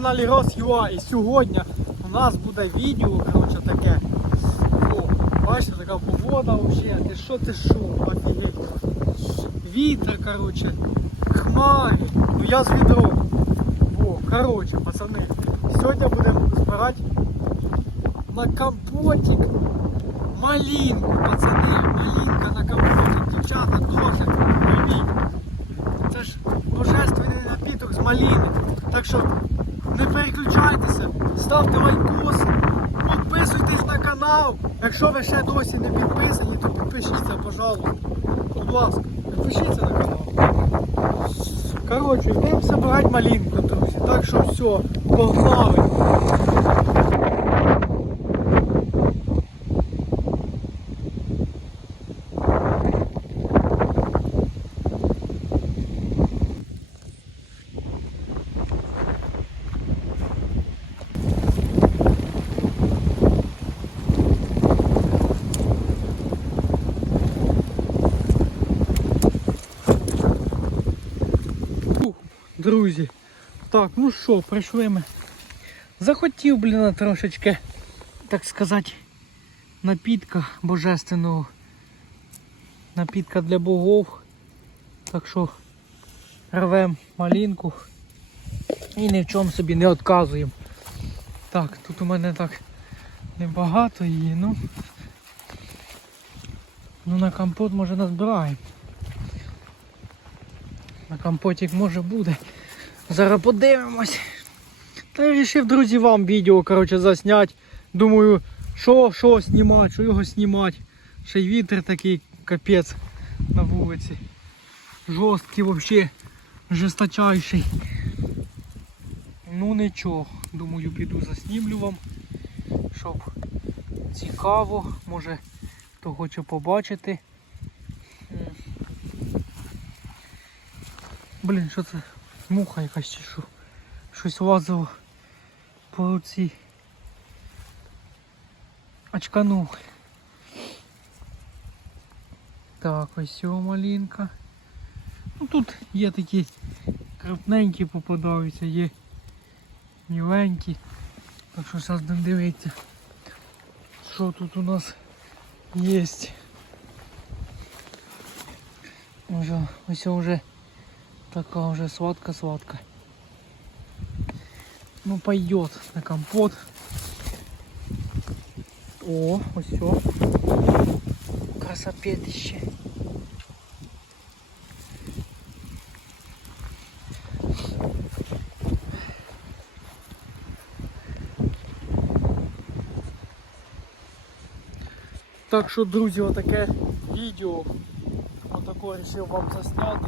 каналі Рос.ua і сьогодні у нас буде відео, коротше таке. О, бачите, така погода взагалі, ти що ти що, офігеть. Вітер, коротше, хмари, ну я з відром. О, коротше, пацани, сьогодні будемо збирати на компотик малинку, пацани, малинка на компотик, дівчата теж любіть. Це ж божественний напіток з малини. Так що не переключайтеся, ставте лайкоси, підписуйтесь на канал. Якщо ви ще досі не підписані, то підпишіться, пожалуйста. Будь ласка, підпишіться на канал. Коротше, йдемо забирати малинку, друзі. Так що все, погнали. Друзі, так, ну що, прийшли ми. Захотів, блін, трошечки, так сказати, напітка божественного. Напітка для богов. Так що рвем малинку і ні в чому собі не відказуємо. Так, тут у мене так небагато її, ну. Ну на компот може назбираємо. На компотик може буде. Зараз подивимось. Та я вирішив, друзі, вам відео коротше, засняти. Думаю, що, що знімати, що його знімати. Ще й вітер такий капець на вулиці. Жорсткий взагалі, жесточайший. Ну нічого, думаю, піду заснімлю вам, щоб цікаво, може хто хоче побачити. Блін, що це? Муха якась чи що? Щось лазило по цій. Очканув. Так, ось цього малинка. Ну тут є такі крупненькі попадаються, є міленькі. Так що зараз будемо дивитися, що тут у нас є. Уже, ось вже Така уже сладка-сладка. Ну пойдет на компот. О, ось все. Красопетище. Так що, друзі, отаке відео. Отаке вирішив вам засняти.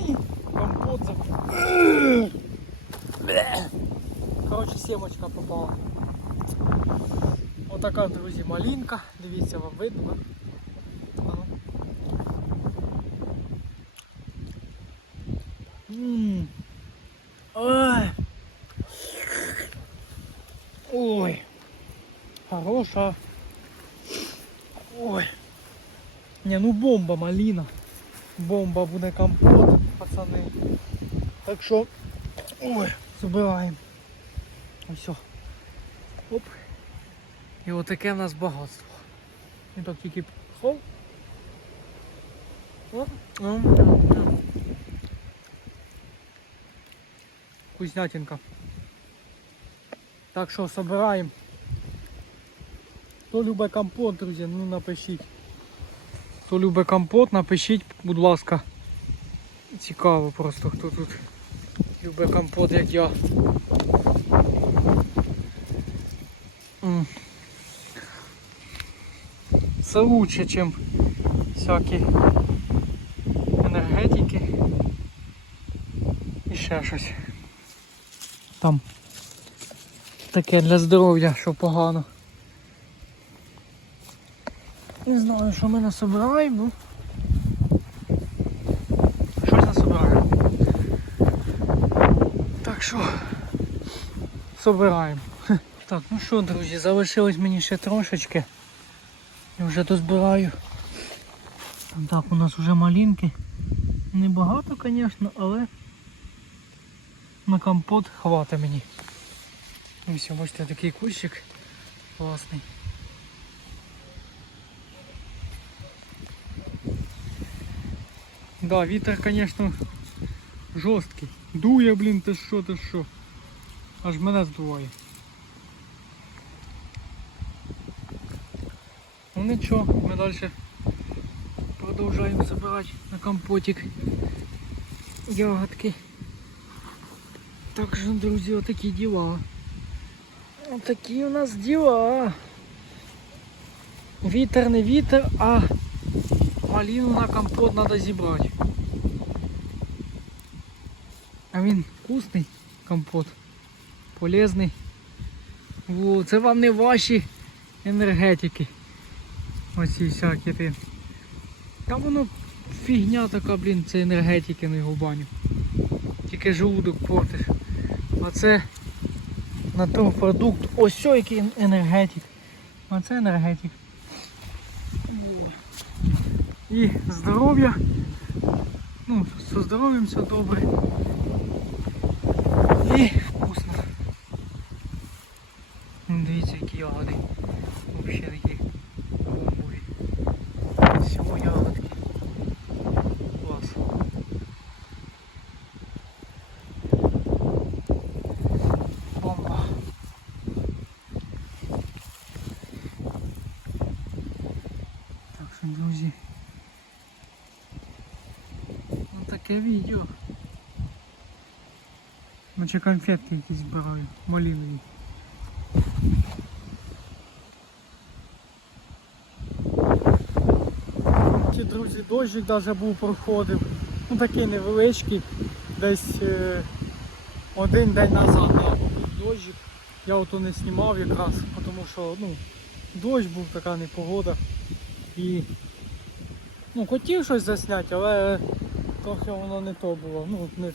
Ай, компот за... Коротше, сімочка попала. Отака, друзі, малинка. Дивіться, вам видно. Ага. М. Ой. Ой. Хороша. Ой. Не, ну бомба малина. Бомба буде компот, пацани. Так що, ой, забираємо. Ось. Оп. І отаке в нас багатство. І так тільки о. Вкуснятинка. Так що собираємо. Хто любить компот, друзі, ну напишіть. Хто любить компот, напишіть, будь ласка. Цікаво просто, хто тут любить компот, як я. Це лучше, ніж всякі енергетики і ще щось. Там таке для здоров'я, що погано. Не знаю, що ми насобираємо. Щось насобираємо. Так що собираємо. Так, ну що, друзі, залишилось мені ще трошечки. І вже дозбираю. Так, у нас вже малинки. Небагато, звісно, але на компот хватить мені. Ось, бачите, такий кущик класний. Да, вітер, звісно, жорсткий. Дує, блін, ти що, ти що. Аж мене здуває. Ну нічого, ми далі продовжуємо збирати на компотик ягодки. Так що, друзі, отакі діла. Отакі у нас діла. Вітер не вітер, а малину на компот треба зібрати. А він вкусний компот. Полезний. О, це вам не ваші енергетики. Оці всякі ти. Та воно фігня така, блін, це енергетики на його баню. Тільки желудок портиш. А це на той продукт. Ось який енергетик. А це енергетик. І здоров'я. Ну, со здоров'ям все добре. І вкусно. Дивіться, які ягоди. Взагалі такі бомбові. Всього ягодки. Клас. Бомба. Так що, друзі. Ну таке відео. Наче конфетки якісь збираю, малинові. Ті, друзі, дощик навіть був проходив. Ну такий невеличкий, десь е, один день назад да, був дощик. Я ото не знімав якраз, тому що ну, дощ був така непогода. І ну, хотів щось засняти, але трохи воно не то було. Ну, не,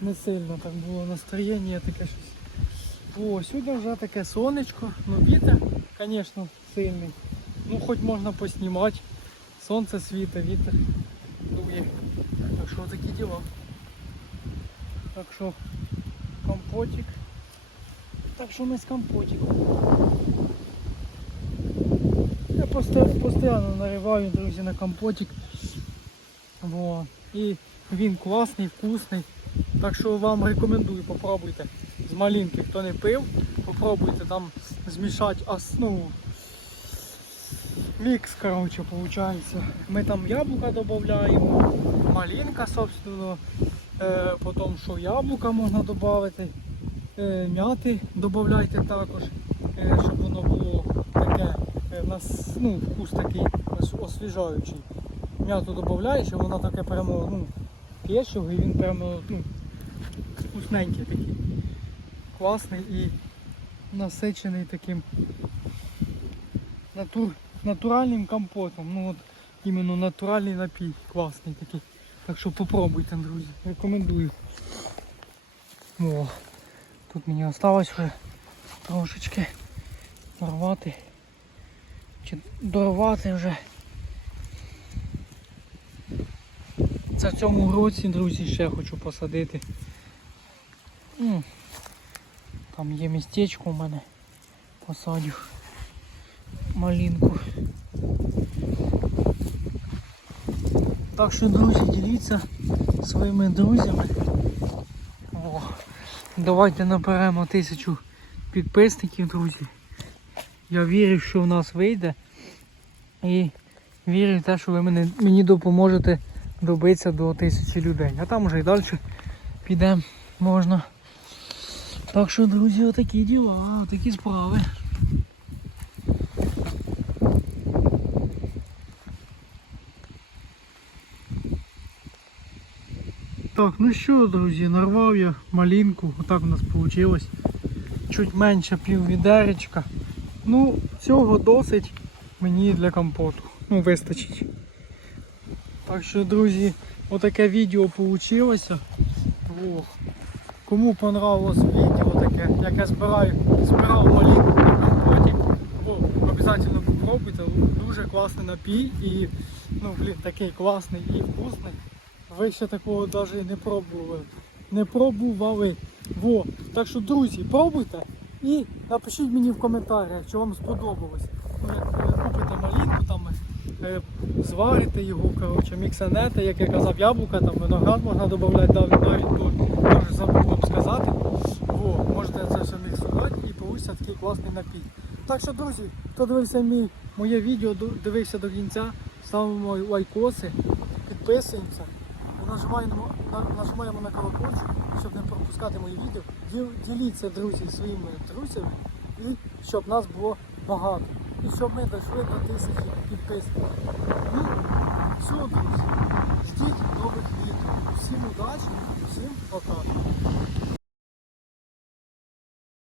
не сильно так було настроєння таке щось. О, сьогодні вже таке сонечко, ну вітер, звісно, сильний. Ну хоч можна поснімати. Сонце світа, вітер дує. Так що такі діла. Так що компотик. Так що ми з компотиком. Я постійно нариваю, друзі, на компотик. Во. І він класний, вкусний. Так що вам рекомендую, попробуйте. З малинки, хто не пив, попробуйте там змішати основу. Мікс, коротше, виходить. Ми там яблука додаємо, малинка, собственно, е, потім що яблука можна додати, е, м'яти додавайте також, е, щоб воно було таке, е, нас, ну, вкус такий освіжаючий. М'яту додаєш, і воно таке прямо, ну, п'єш і він прямо, ну, вкусненький такий. Класний і насичений таким натур, натуральним компотом. Ну от іменно натуральний напій. Класний такий. Так що попробуйте, друзі. Рекомендую. О, тут мені осталось вже трошечки дорвати. Чи дорвати вже. В цьому році, друзі, ще хочу посадити. Там є містечко у мене. Посадю малинку. Так що, друзі, діліться своїми друзями. О, давайте наберемо тисячу підписників, друзі. Я вірю, що в нас вийде. І вірю в те, що ви мене, мені допоможете добитися до тисячі людей. А там вже і далі підемо можна. Так що, друзі, отакі діла, отакі справи. Так, ну що, друзі, нарвав я малинку, отак у нас вийшло. Чуть менше пів відеречка. Ну, цього досить мені для компоту. Ну, вистачить. Так що, друзі, отаке відео вийшло. О, Кому понравилось відео таке, як я збираю, збирав малинку на компоті, обов'язково попробуйте. Дуже класний напій і ну, блін, такий класний і вкусний. Ви ще такого навіть не пробували. Не пробували. Во. Так що, друзі, пробуйте і напишіть мені в коментарях, що вам сподобалось. Ви е, купите малинку, е, зварите його, коротше, міксанете, як я казав, яблука, там виноград можна додати навіть, до, теж забув сказати. Во, можете це все міксувати і вийде такий класний напій. Так що, друзі, хто дивився мій, моє відео, дивився до кінця, ставимо лайкоси, підписуємося, нажимаємо, на- нажимаємо на колокольчик, щоб не пропускати мої відео. Діліться, друзі, своїми друзями, і щоб нас було багато. І що ми дійшли до тисячі підписників. Ну, все, друзі, ждіть нових відео. Всім удачі, всім пока.